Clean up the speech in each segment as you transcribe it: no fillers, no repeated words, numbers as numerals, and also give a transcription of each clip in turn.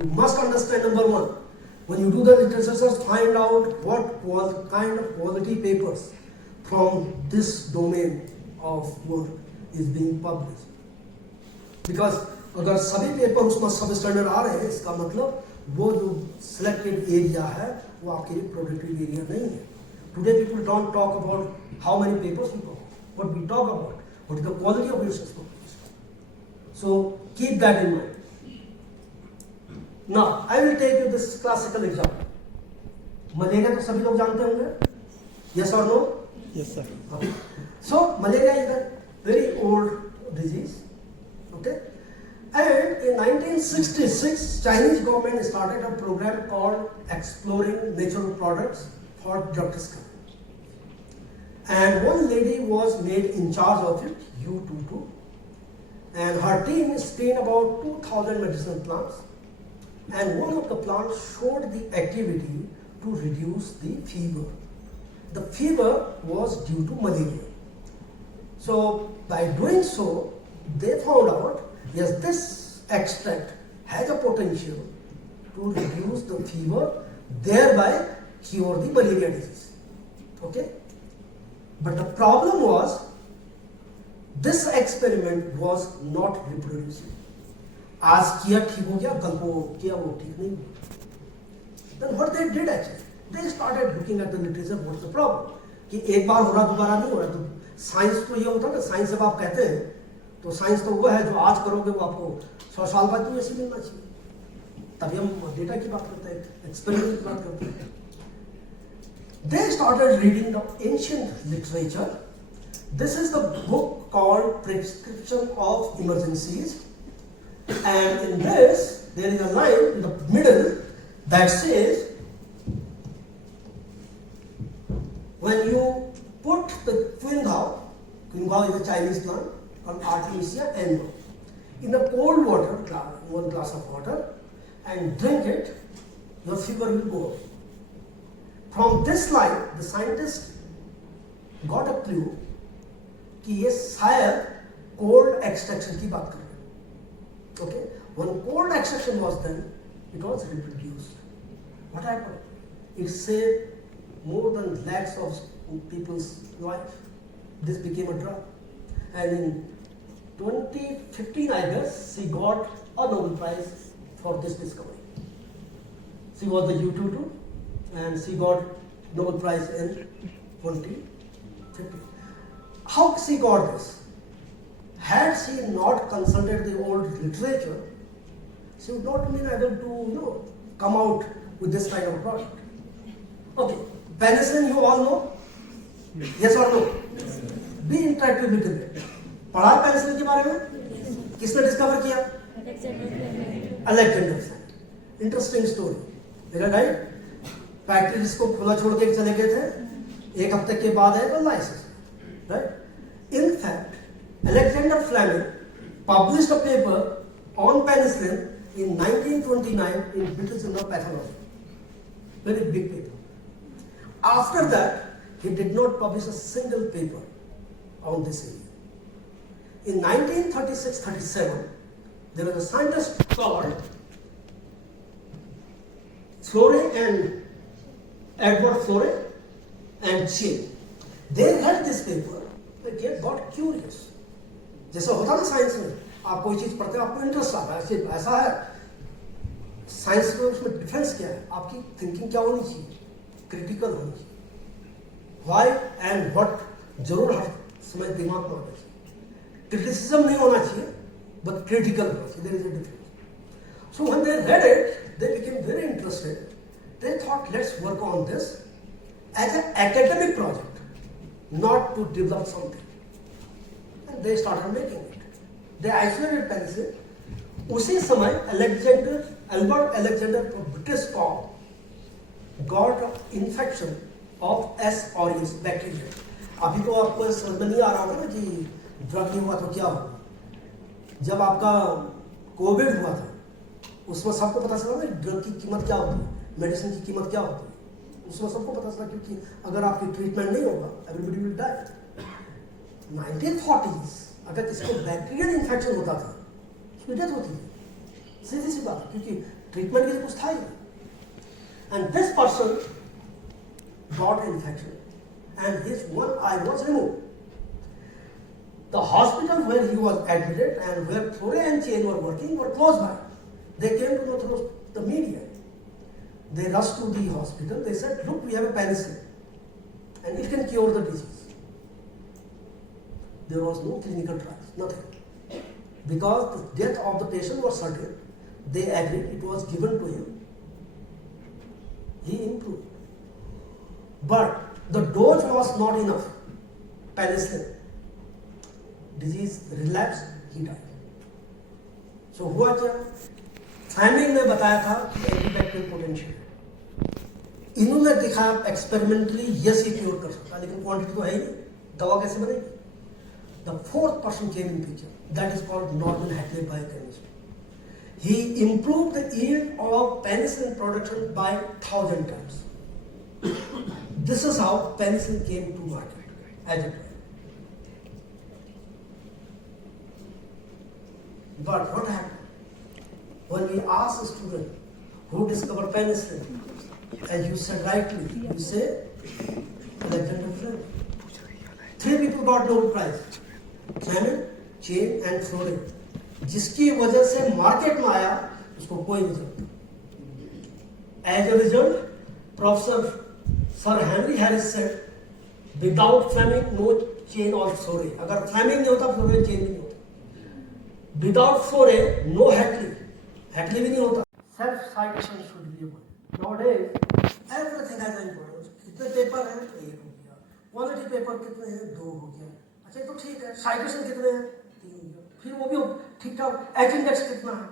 You must understand number one. When you do the literature search, find out what kind of quality papers from this domain of work is being published. Because अगर सभी paper उसमें सब standard आ रहे हैं, इसका मतलब वो जो सिलेक्टेड एरिया है वो आपके लिए प्रोडक्टिव एरिया नहीं है. Today people don't talk about how many papers we publish. What we talk about, what is the quality of research published. So keep that in mind. Now I will take you this classical example. Malaria तो सभी लोग जानते होंगे. Yes or no? Yes, sir. Okay. So malaria is a very old disease. Okay. And in 1966, Chinese government started a program called Exploring Natural Products for Drug Discovery. And one lady was made in charge of it, U22, and her team screened about 2,000 medicinal plants. And one of the plants showed the activity to reduce the fever. The fever was due to malaria. So by doing so, they found out, yes, this extract has a potential to reduce the fever, thereby cure the malaria disease. Okay? But the problem was, this experiment was not reproducible. आज किया ठीक हो गया, कल को किया वो ठीक नहीं हुआ. Then what they did actually, they started looking at the literature. What's the problem? कि एक बार हो रहा दोबारा नहीं हो रहा. तो साइंस तो ये होता है ना, साइंस जब आप कहते हैं तो साइंस तो वो है जो आज करोगे वो आपको 100 साल बाद भी ऐसे मिलना चाहिए. तभी हम डेटा की बात करते हैं, एक्सपेरिमेंट की बात करते हैं. They started reading the ancient literature. This is the book called Prescription of Emergencies, and in this there is a line in the middle that says, when you put the Kumaun is a Chinese plant called Artemisia annua, in the cold water, one glass of water, and drink it, your fever will go away. From this line, the scientist got a clue कि ये शायद cold extraction की बात कर रहे हैं. Okay, when cold extraction was done, it was reproduced. What happened? It saved more than lakhs of people's life. This became a drug, and in 2015, I guess, she got a Nobel Prize for this discovery. She was the U22. And she got Nobel Prize in 2015. How she got this? Had she not consulted the old literature, she would not have been able to, come out with this kind of product. Okay, penicillin you all know? Yes or no? Yes. Be interactive little bit. पढ़ा penicillin के बारे में? किसने discover किया? Alexander Fleming. Interesting story. मेरा right? Factory जिसको खुला छोड़ के चले गए थे, एक हफ्ते के बाद है तो licence. Right? In fact, Alexander Fleming published a paper on penicillin in 1929 in British Journal of Pathology. Very big paper. After that, he did not publish a single paper on this area. In 1936-37, there was a scientist called Flore and Edward Flore and Chill. They read this paper, they got curious. जैसा होता ना science में, आप कोई चीज पढ़ते हैं, आपको इंटरेस्ट आता है, ऐसा है. साइंस में उसमें डिफरेंस क्या है? आपकी थिंकिंग क्या होनी चाहिए? क्रिटिकल होनी चाहिए. व्हाई एंड व्हाट जरूर हर समय दिमाग में आना चाहिए. क्रिटिसिज्म नहीं होना चाहिए, बट क्रिटिकल होना चाहिए. There is a difference. So when they read it, they became very interested. They thought, let's work on this as an academic project, not to develop something. And they started making it. They isolated penicillin. उसी समय Albert Alexander, British cop, got an infection of S. aureus bacteria. अभी तो आपको समझ में नहीं आ रहा होगा ना कि ड्रग नहीं हुआ तो क्या हुआ. जब आपका कोविड हुआ था, उसमें सबको पता चला ना ड्रग की कीमत क्या होती है, मेडिसिन की कीमत क्या होती है. उसमें सबको पता चला, क्योंकि अगर आपकी ट्रीटमेंट नहीं होगा, एवरीबॉडी विल डाई. 1940s अगर किसी को बैक्टीरियल इन्फेक्शन होता था, उसकी डेथ होती थी. सीधी सी बात, क्योंकि ट्रीटमेंट के लिए कुछ था ही नहीं. And this person got infection and his one eye was removed. The hospital where he was admitted and where Flore and Chain were working were close by. They came to know through the media. They rushed to the hospital. They said, look, we have a penicillin and it can cure the disease. There was no clinical trials, nothing. Because the death of the patient was certain, they agreed, it was given to him. He improved. But the dose was not enough. Penicillin. Disease relapsed, he died. So हुआ क्या? Fleming ने बताया था कि antibacterial potential है. इन्होंने दिखाया experimentally yes ये क्योर कर सकता है, लेकिन क्वांटिटी तो है ही नहीं. दवा कैसे बनेगी? The fourth person came in picture. That is called Norman Hatley biochemistry. He improved the yield of penicillin production by 1,000 times. This is how penicillin came to market as a drug. But what happened? When we ask a student who discovered penicillin, as you said rightly, you say Alexander Fleming. 3 people got Nobel Prize. Kumaun, Chain and Flore. जिसकी वजह से market में आया उसको कोई नहीं जानता. As a result professor sir Henry Harris said, without Fleming no Chain और फ्लोरे. अगर फ्लेमिंग नहीं होता फ्लोरे चेन भी नहीं होता. विदाउट फ्लोरे नो हैटली, हैटली भी नहीं होता. Self citation should be able. Nowadays everything has importance. कितने पेपर हैं? 1 हो गया. क्वालिटी पेपर कितने हैं? 2 हो गया. अच्छा तो ठीक है. साइटेशन कितने हैं? 3 हो गया. फिर वो भी ठीक ठाक. एच इंडेक्स कितना है?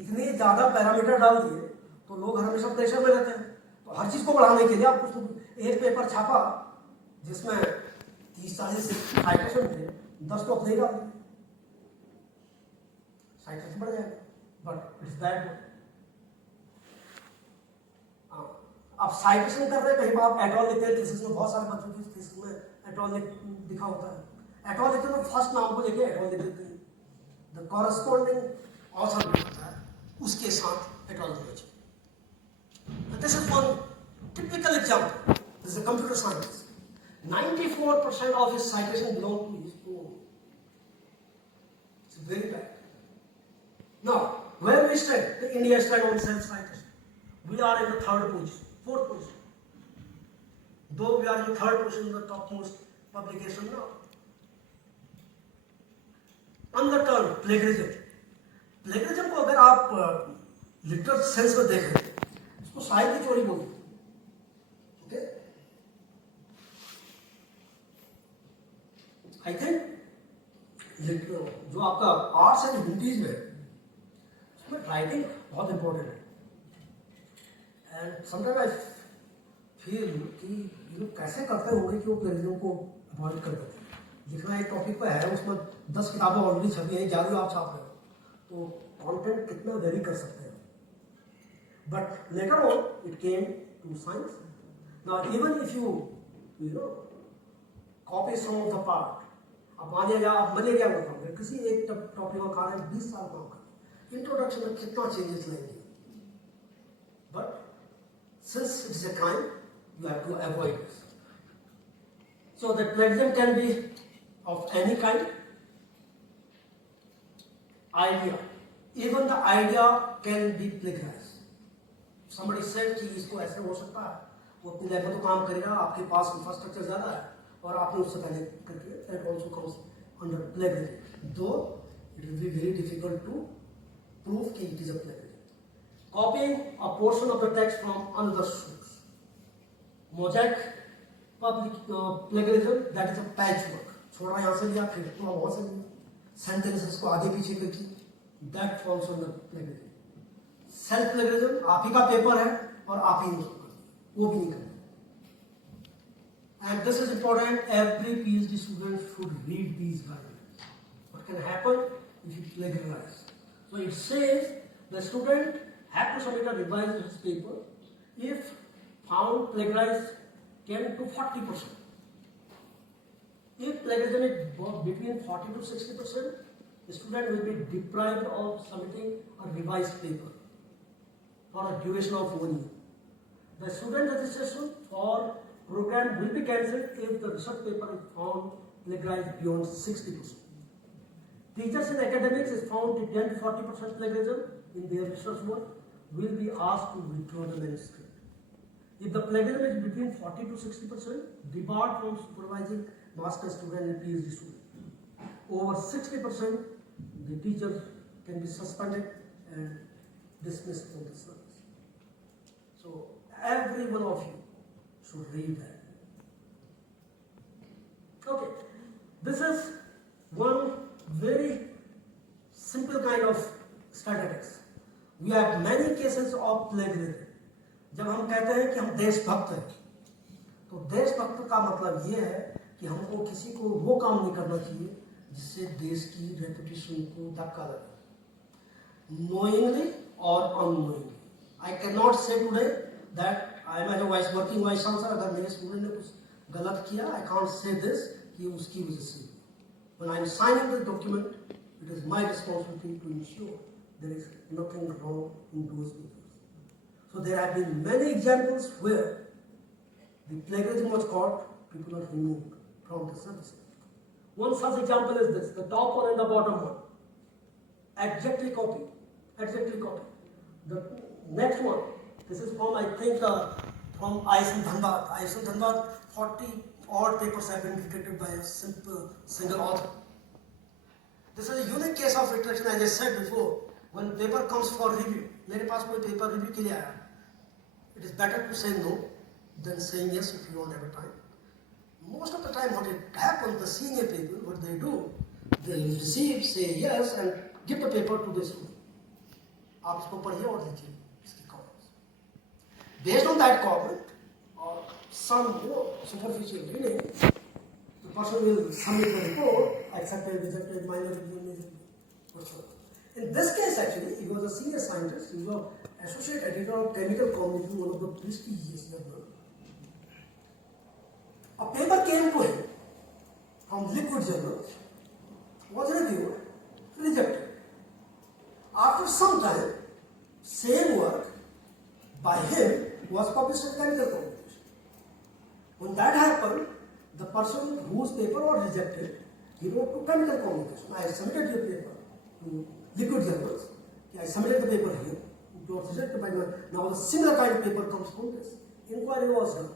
इतने ज्यादा पैरामीटर डाल दिए तो लोग हमेशा प्रेशर में रहते हैं. तो हर चीज को बढ़ाने के लिए आप कुछ एक पेपर छापा जिसमें 30-40 साइटेशन थे, 10 तो अपने ही डाल दिए. साइटेशन बढ़ जाएगा. But it's that. आप साइटेशन कर रहे हैं, कहीं आप एटॉल लिखते हैं थीसिस में. बहुत सारे बच्चों की थीसिस में एटॉल लिखा होता है. एटॉल लिखते हैं फर्स्ट नाम को लेके एटॉल लिख देते हैं. द कॉरेस्पॉन्डिंग ऑथर होता है, उसके साथ एटॉल होना चाहिए. This is one typical example. This is a computer science. 94% of his citation belong to his own. It's very bad. Now, where we stand? India stand on self-citation. We are in the 3rd position, 4th position. Though we are in the 3rd position in the topmost publication now. On the term plagiarism. Plagiarism को अगर आप literal sense में देखें, उसको साहित्य की चोरी बोलते हैं. ओके, आई थिंक जो आपका आर्ट्स एंड ह्यूमैनिटीज में उसमें राइटिंग बहुत इंपॉर्टेंट है. एंड समटाइम आई फील कि ये लोग कैसे करते होंगे कि वो प्लेजिज्म को अवॉइड कर देते हैं. जितना एक टॉपिक पे है उसमें 10 किताबें ऑलरेडी छपी हैं, 11 आप छाप रहे हो, तो कंटेंट कितना वेरी कर सकते हैं. But later on, it came to science. Now, even if you copy some of the part, अब मान लिया आप मलेरिया में काम करें, किसी एक टॉपिक में कार्य 20 साल काम करें, इंट्रोडक्शन में कितना चेंजेस लाएंगे. But since it is a crime, you have to avoid this. So the plagiarism can be of any kind. Idea, even the idea can be plagiarized. Somebody said कि इसको ऐसे हो सकता है, वो अपनी लैब में तो काम करेगा, आपके पास इंफ्रास्ट्रक्चर ज़्यादा है और आपने उससे पहले करके, that also comes under plagiarism. Though it will be very difficult to prove कि it is a plagiarism. Copying a portion of the text from another source. Mosaic plagiarism, that is a patchwork. थोड़ा यहाँ से लिया, फिर थोड़ा वहाँ से लिया, sentences को आगे पीछे करके, that falls under plagiarism. Self plagiarism, आप ही का पेपर है और आप ही उसको करते, वो भी नहीं करते. And this is important. Every PhD student should read these guidelines. What can happen if you plagiarise? So it says the student have to submit a revised his paper if found plagiarise 10 to 40%. If plagiarism is between 40 to 60%, the student will be deprived of submitting a revised paper. for a duration of 1 year. The student registration for program will be cancelled if the research paper is found plagiarized beyond 60%. Teachers in academics is found to 10 to 40% plagiarism in their research work will be asked to withdraw the manuscript. If the plagiarism is between 40 to 60%, debarred from supervising master student and PhD student. Over 60%, the teacher can be suspended and dismissed from the service. So every one of you should read that. Okay, this is one very simple kind of statistics. We have many cases of plagiarism. जब हम कहते हैं कि हम देशभक्त हैं, तो देशभक्त का मतलब ये है कि हमको किसी को वो काम नहीं करना चाहिए जिससे देश की रेपुटेशन को धक्का लगे, knowingly or unknowingly. I cannot say today that I am a working vice chancellor. अगर मेरे स्टूडेंट ने कुछ गलत किया, I can't say this कि उसकी वजह से. When I am signing the document, it is my responsibility to ensure there is nothing wrong in those papers. So there have been many examples where the plagiarism was caught, people are removed from the service. One such example is this, the top one and the bottom one. Exactly copy. Exactly copy. The next one, this is from, I think, from ISM Dhanbad. ISM Dhanbad, 40 odd papers have been detected by a single author. This is a unique case of retraction, as I said before. When paper comes for review, मेरे पास कोई paper review के लिए आया, it is better to say no than saying yes if you don't have a time. Most of the time what it happens, the senior people, what they do, they receive, say yes and give the paper to the student. आप इसको पढ़िए और लिखिए इसकी comments. Based on that comment or some superficial reading, the person will submit the report, accepted, rejected, minor review, major review, whatsoever. In this case, actually, he was a senior scientist. He was an associate editor of chemical community, one of the prestigious journals. A paper came to him from liquid journals, was reviewed, rejected. After some time, same work by him was published in chemical communication. When that happened, the person whose paper was rejected, he wrote to chemical communication. I submitted your paper to liquid journals. I submitted the paper here. It was rejected by me. Now the similar kind of paper comes from this. Inquiry was done.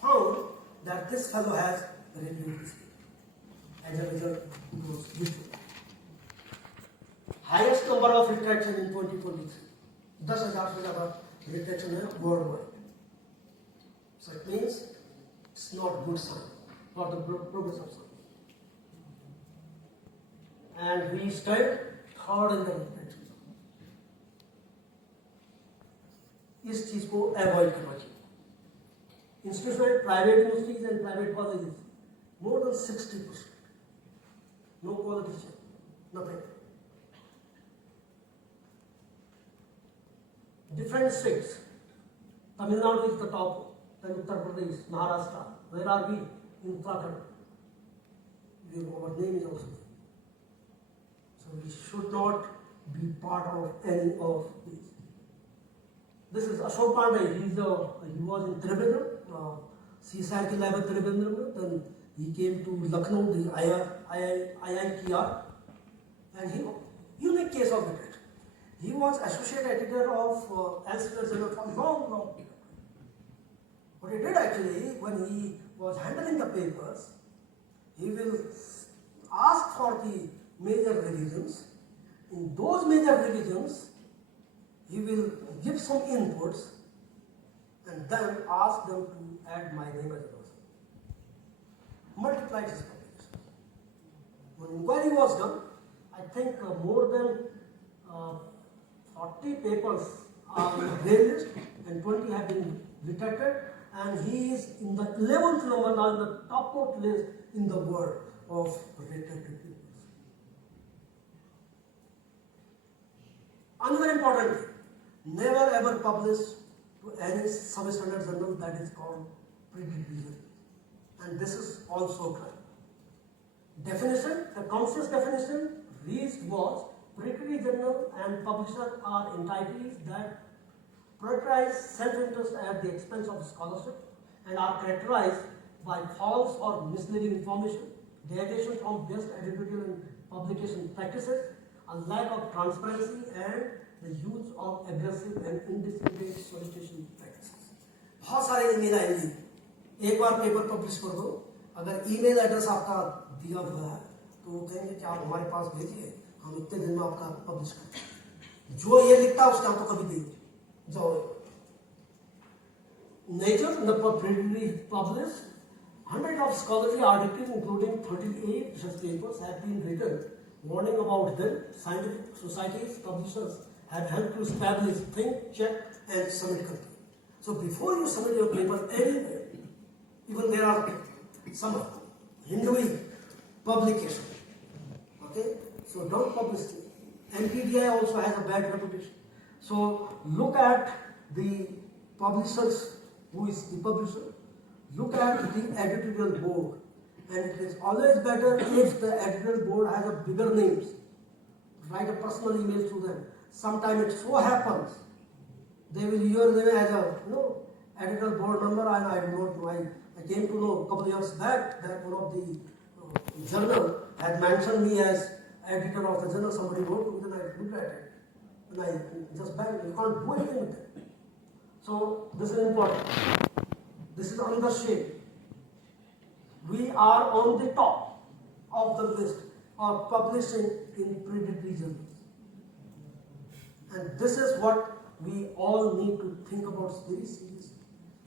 Found that this fellow has reviewed this paper. As a result, it was withdrawn. Highest number of retraction in 2023. 10,000 से ज़्यादा retraction है worldwide. So it means it's not good sign for the progress of science. And we stayed third in the retraction. इस चीज को avoid करना चाहिए. Institutional private universities and private colleges, more than 60%. No quality check, nothing. Different states. Tamil Nadu is the top, then Uttar Pradesh, Maharashtra. Where are we? In Uttarakhand. Our name is also there. So we should not be part of any of these. This is Ashok Pandey. He was in Trivandrum, CSIR lab at Trivandrum. Then he came to Lucknow, the IITR, and he unique case of it. He was associate editor of Elsevier Journal for long period. What he did actually, when he was handling the papers, he will ask for the major revisions. In those major revisions, he will give some inputs and then ask them to add my name as a person. Multiplied his publications. When inquiry was done, I think more than 40 papers are in the grey list and 20 have been detected, and he is in the 11th number now in the topmost list in the world of detected papers. Another important thing, never ever publish to any substandard journal that is called pre-revision. And this is also crime. Definition, the Council's definition reached was Predatory journal and publisher are entities that prioritize self-interest at the expense of scholarship, and are characterized by false or misleading information, deviation from best editorial and publication practices, a lack of transparency, and the use of aggressive and indiscriminate solicitation practices. बहुत सारे email आएंगे, एक बार paper publish कर दो, अगर email address आपका दिया हुआ है तो वो कहेंगे कि आप हमारे पास भेजिए, हम इतने दिन में आपका पब्लिश करते हैं। जो ये लिखता है उसका तो कभी देंगे जाओ। Nature, the predatory published 100 of scholarly articles, including 38 research papers, have been written warning about them. Scientific societies, publishers have helped to establish, think, check, and submit campaign. So before you submit your paper anywhere, even there are some Hindu publication. Okay, so don't publish it. NPDI also has a bad reputation. So look at the publishers. Who is the publisher? Look at the editorial board, and it is always better if the editorial board has a bigger names. Write a personal email to them. Sometimes it so happens they will hear them as a editorial board member, and I do not know. I came to know a couple of years back that one of the journal had mentioned me as editor of the journal. Somebody wrote to me, and I looked at it, and I just banned it. You can't do anything with it. So this is important. This is another shade. We are on the top of the list of publishing in predatory journals. And this is what we all need to think about very seriously.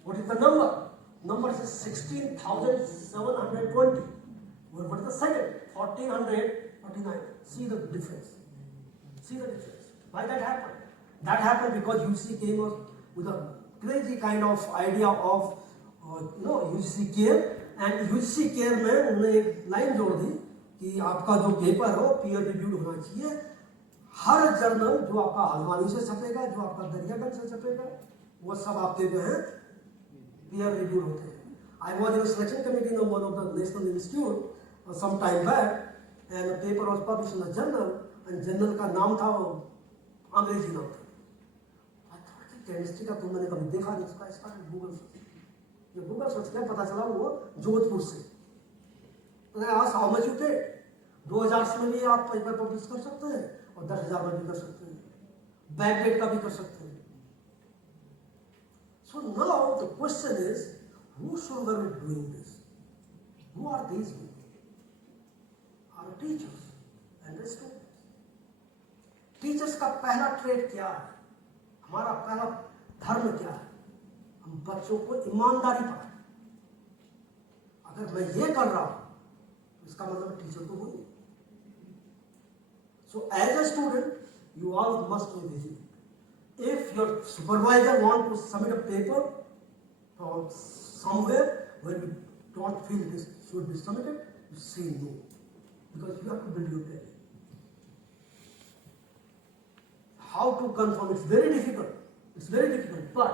What is the number? Number is 16,720. What is the second? 1,449. See the difference. See the difference. Why that happened? That happened because UC came up with a crazy kind of idea of UC care, and UC care में उन्होंने एक line जोड़ दी कि आपका जो paper हो peer reviewed होना चाहिए। हर जर्नल जो आपका हल्द्वानी से छपेगा, जो आपका दरियागंज से छपेगा, वो सब आपके जो हैं पीयर रिव्यूड होते हैं। I was in a selection committee in one of the national institute some time back, and a paper was published in a journal, and journal का नाम था वो अंग्रेजी नाम था। केमिस्ट्री का तुम मैंने कभी देखा नहीं, उसका स्टार्ट गूगल सर्च। ये गूगल सर्च क्या पता चला वो जोधपुर से। तो आज हाउ मच यू पे 2000 में भी आप पेपर पब्लिश कर सकते हैं और 10,000 में भी कर सकते हैं, बैकडेट का भी कर सकते हैं। So now the question is who should be doing this? Who are these people? Are teachers and students. Teachers का पहला ट्रेड क्या है? हमारा पहला धर्म क्या है? हम बच्चों को ईमानदारी पढ़ाएं। अगर मैं ये कर रहा हूं इसका मतलब टीचर तो हुई। So as a student you all must be visible. If your supervisor want to submit a paper from somewhere when you don't feel this should be submitted, you say no, because you have to build your career. How to confirm? It's very difficult. It's very difficult, but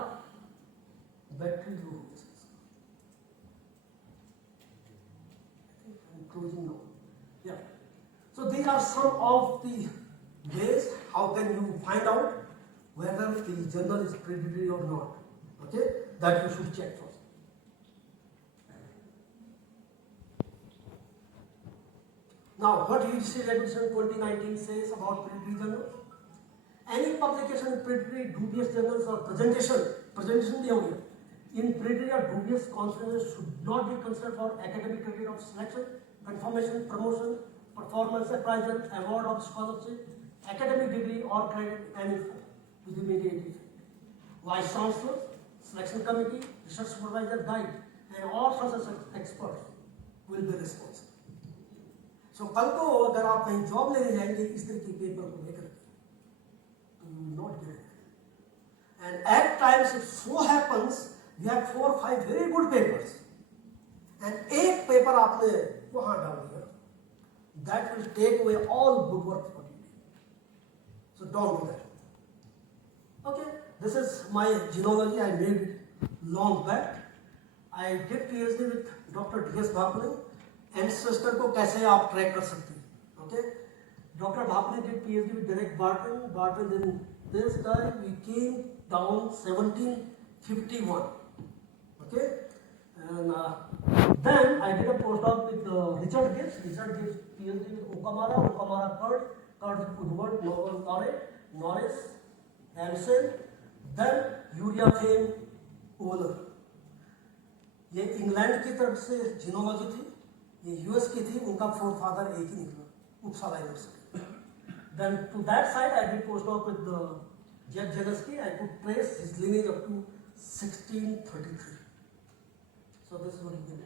better you do this. I'm closing now. Yeah. So these are some of the ways how can you find out whether the journal is predatory or not. Okay, that you should check first. Now, what UGC Regulation 2019 says about predatory journals? Any publication in predatory, dubious journals or presentation दिया हुआ है, in predatory or dubious conferences should not be considered for academic credit of selection, confirmation, promotion, performance appraisal, award of scholarship, academic degree or credit, any form, with immediate effect. Vice Chancellor, selection committee, research supervisor, guide, and all such experts will be responsible. So कल को अगर आप कहीं job लेने जाएंगे इस तरह के पेपर को लेकर, not get it. And at times it so happens you have 4 or 5 very good papers and एक पेपर आपने वहां डाल दिया, that will take away all good work what you did. So don't do that. Okay, this is my genealogy. I made it long back. I did PhD with Dr. D.S. Bhakune, ancestor को कैसे आप track कर सकते हैं. Okay, Dr. Bhapne did PhD with Derek Barton. Barton, then this guy, we came down 1751. Okay? And then I did a postdoc with Richard Gibbs. Richard Gibbs PhD with Okamara, Kurt Woodward, Norris, Hansen. Then यूरिया फेम ओलर. ये England की तरफ से genealogy थी, ये US की थी, उनका फोर फादर एक ही निकला, Uppsala university. Then to that side I did postdoc with Jeff Janeski. I could trace his lineage up to 1633. So this is what he did.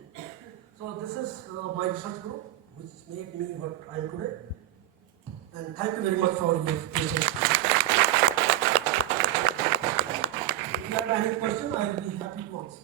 So this is my research group, which made me what I am today. And thank you very much for your patience. If you have any question, I will be happy to answer.